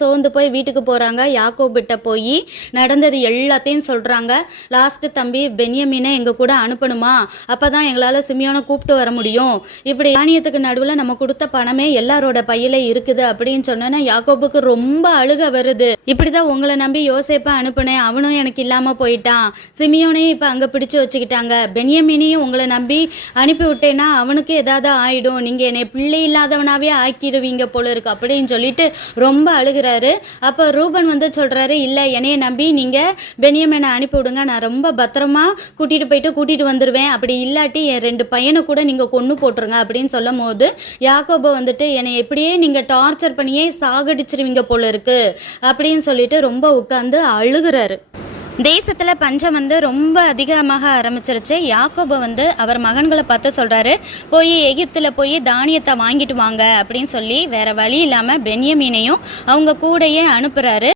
சோர்ந்து போய் வீட்டுக்கு போகிறாங்க. யாக்கோபிட்ட போய் நடந்தது எல்லாத்தையும் சொல்கிறாங்க. லாஸ்ட்டு தம்பி பென்யமீனை எங்கள் கூட அனுப்பணுமா, அப்போ தான் எங்களால் சிமியோனை கூப்பிட்டு வர முடியும். இப்படி தானியத்துக்கு நடுவில் நம்ம கொடுத்த பணமே எல்லாரோட பையில இருக்குது அப்படின்னு சொன்னோன்னா யாக்கோபுக்கு ரொம்ப அழுக வருது. இப்படி தான் உங்களை நம்பி யோசேப்பை அனுப்புனேன், அவனும் எனக்கு இல்லாமல் போயிட்டான். சிமியோனையும் இப்போ அங்கே பிடிச்சி வச்சுக்கிட்டாங்க. பென்யமீனையும் உங்களை நம்பி அனுப்பி விட்டேன்னா அவனுக்கு ஏதாவது ஆயிடும், நீங்கள் என்னை பிள்ளை இல்லாதவனாவே ஆக்கிடுவீங்க போல இருக்கு அப்படின்னு சொல்லிட்டு ரொம்ப அழுக. அப்போ ரூபன் சொல்றாரு, இல்ல என்னைய நம்பி நீங்க பென்யமீனை அனுப்பி விடுங்க, நான் ரொம்ப பத்திரமா கூட்டிட்டு வந்துருவேன், அப்படி இல்லாட்டி என் 2 பையனை கூட நீங்க கொன்னு போட்டுருங்க அப்படின்னு சொல்லும் போது யாக்கோபு என்னை எப்படியே நீங்க டார்ச்சர் பண்ணியே சாகடிச்சிருவீங்க போல இருக்கு அப்படின்னு சொல்லிட்டு ரொம்ப உட்கார்ந்து அழுகுறாரு. தேசத்தில் பஞ்சம் ரொம்ப அதிகமாக ஆரம்பிச்சிருச்சு. யாக்கோபு அவர் மகன்களை பார்த்து சொல்கிறாரு, போய் எகிப்தில் போய் தானியத்தை வாங்கிட்டு வாங்க அப்படின்னு சொல்லி வேற வழி இல்லாமல் பென்யமீனையும் அவங்க கூடயே அனுப்புகிறாரு.